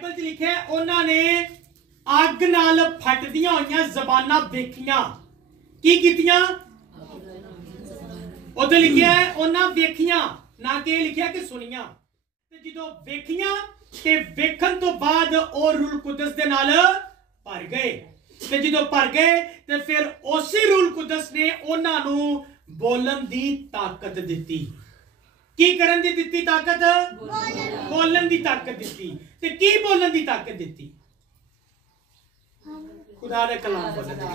Bible च लिखा है उन्होंने अग नाल फटदियां होइयां ज़बानां वेखियां की कीतियां उत्थे लिखा है उन्हां वेखियां ना कि लिखा कि सुनियां ते जदों वेखियां ते वेखण तो बाद ओ रूल कुदस दे नाल भर गए ते जदों भर गए ते फिर उसी रूल कुदस ने उन्हां नूं बोलन दी ताकत दित्ती की करन दी दित्ती ताकत बोलन दी ताकत दित्ती ते की बोलन दी ताकत दित्ती खुदा दा कलाम बोलन दी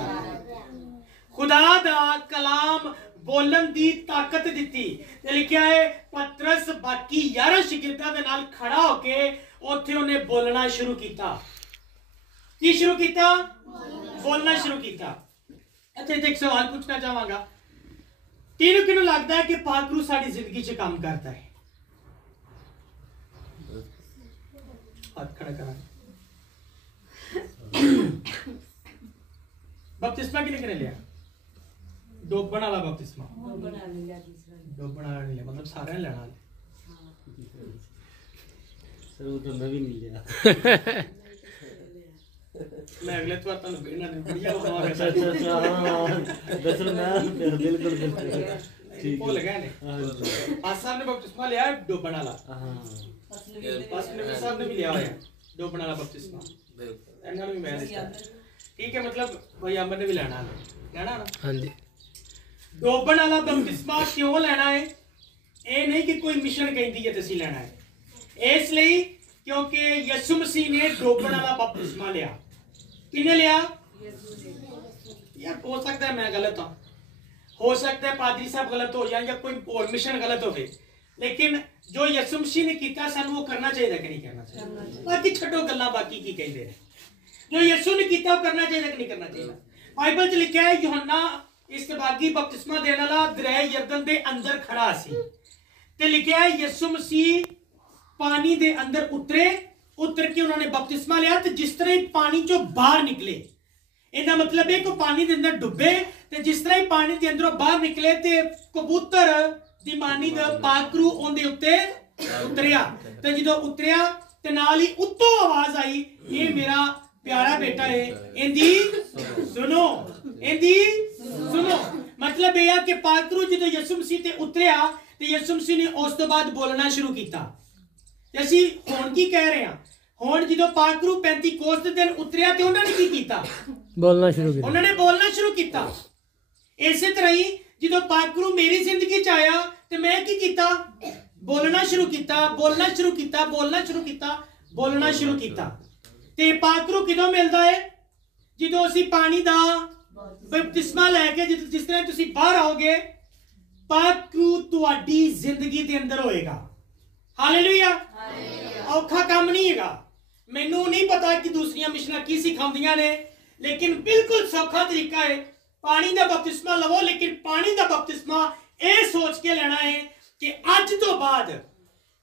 खुदा दा कलाम बोलन दी ताकत दित्ती ते लिखा है पतरस बाकी 11 शागिर्दां दे नाल खड़ा होके उत्थे उन्हें बोलना शुरू किया की शुरू किया बोलना शुरू किया। अच्छा एक सवाल पूछना चाहांगा किन्नू लगता है कि पाक रूह साडी जिंदगी च काम करता है हाथ खड़ा करा बपतिस्मा किने लिया डोबण वाला बपतिस्मा डोबण वाला नहीं लिया मतलब सारे लेना सर वो तो मैं भी नहीं लिया मैं अगले बार तुहानू कहना नहीं बढ़िया बनावा अच्छा दस मैं बिल्कुल ठीक भूल गए ने पास साहब ने बपतिस्मा लिया डोबण वाला हां पास ने साहब ने भी लिया होया डोबण वाला बपतिस्मा इन्हां नूं भी मैं दित्ता ठीक है मतलब भाई अमर ने भी लेना ना हां जी डोबण वाला बपतिस्मा क्यों लेना है ये नहीं कि कोई मिशन कहती है तो असीं लेना है इसलिए क्योंकि यसु मसीह ने डोबण वाला बपतिस्मा लिया किने लिया यार हो सकता है मैं गलत हूं हो सकता है पादरी साहब गलत हो जाए या कोई और मिशन गलत हो गए लेकिन जो यसु मसीह ने किया सानू वो करना चाहिए कि नहीं करना चाहिए बाकी छड्डो गल्लां बाकी की कहते हैं जो यसु ने किया वो करना चाहिए कि नहीं करना चाहिए। बाइबल च लिखा है यूहन्ना इसकबागी बपतिस्मा देने वाला दरिया यरदन दे अंदर खड़ा सी ते लिखा है यसु मसीह पानी दे अंदर उतर के उन्होंने बपतिस्मा लिया तो जिस तरह ही पानी चो बाहर निकले इहदा मतलब है कि पानी दे अंदर डुबे ते जिस तरह ही पानी दे अंदरों बाहर निकले ते कबूतर दी मानी दा पाक रूह उहदे उत्ते उतरिया ते जदों उतरिया ते नाल ही उत्तों आवाज आई ये मेरा प्यारा बेटा है इंदी सुनो मतलब यह कि पाक रूह जदों यसु मसीह ते उतरिया ते यसु मसीह ने उस तो बाद बोलना शुरू किया ਅਸੀਂ ਹੁਣ ਕੀ ਕਹਿ ਰਹੇ ਹਾਂ ਹੁਣ ਜਦੋਂ ਪਾਕ रूह 35 ਕੋਸ ਦੇ ਦਿਨ ਉਤਰਿਆ ਤੇ ਉਹਨਾਂ ਨੇ ਕੀ ਕੀਤਾ ਬੋਲਣਾ ਸ਼ੁਰੂ ਕੀਤਾ ਉਹਨਾਂ ਨੇ ਬੋਲਣਾ ਸ਼ੁਰੂ ਕੀਤਾ ਇਸੇ ਤਰ੍ਹਾਂ ਹੀ ਜਦੋਂ ਪਾਕ रूह ਮੇਰੀ ਜ਼ਿੰਦਗੀ ਚ ਆਇਆ ਤੇ ਮੈਂ ਕੀ ਕੀਤਾ ਬੋਲਣਾ ਸ਼ੁਰੂ ਕੀਤਾ ਤੇ ਪਾਕ रूह ਕਿਦੋਂ ਮਿਲਦਾ ਹੈ ਜਦੋਂ ਅਸੀਂ ਪਾਣੀ ਦਾ ਬਪਤਿਸਮਾ ਲੈ ਕੇ ਜਿਸ ਤਰ੍ਹਾਂ ਤੁਸੀਂ ਬਾਹਰ ਆਓਗੇ ਪਾਕ रूह ਤੁਹਾਡੀ ਜ਼ਿੰਦਗੀ ਦੇ ਅੰਦਰ ਹੋਏਗਾ हालेलुया औखा काम नहीं है मैनू नहीं पता कि दूसरियां मिशनां की सिखाउंदियां ने लेकिन बिल्कुल सौखा तरीका है पानी दा बपतिस्मा लवो लेकिन पानी दा बपतिस्मा ए सोच के लेना है कि अज तो बाद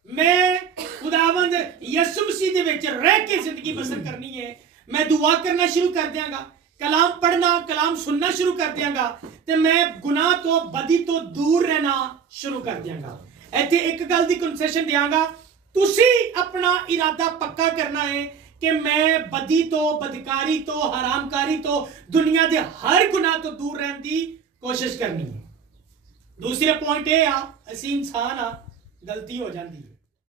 मैं खुदावंद यसु मसीह दे विच रह के जिंदगी बसर करनी है मैं दुआ करना शुरू कर दियांगा कलाम पढ़ना कलाम सुनना शुरू कर दियांगा ते मैं गुनाह तो बदी तो दूर रहना शुरू कर दियांगा। ਇੱਥੇ ਇੱਕ ਗੱਲ ਦੀ ਕਨਸੈਸ਼ਨ ਦਿਆਂਗਾ ਤੁਸੀਂ ਆਪਣਾ ਇਰਾਦਾ ਪੱਕਾ ਕਰਨਾ ਹੈ ਕਿ ਮੈਂ ਬਦੀ ਤੋਂ ਬਦਕਾਰੀ ਤੋਂ ਹਰਾਮਕਾਰੀ ਤੋਂ ਦੁਨੀਆ ਦੇ ਹਰ ਗੁਨਾਹ ਤੋਂ ਦੂਰ ਰਹਿਣ ਦੀ ਕੋਸ਼ਿਸ਼ ਕਰਨੀ ਹੈ। ਦੂਸਰਾ ਪੁਆਇੰਟ ਇਹ ਆ ਅਸੀਂ ਇਨਸਾਨ ਆ ਗਲਤੀ ਹੋ ਜਾਂਦੀ ਹੈ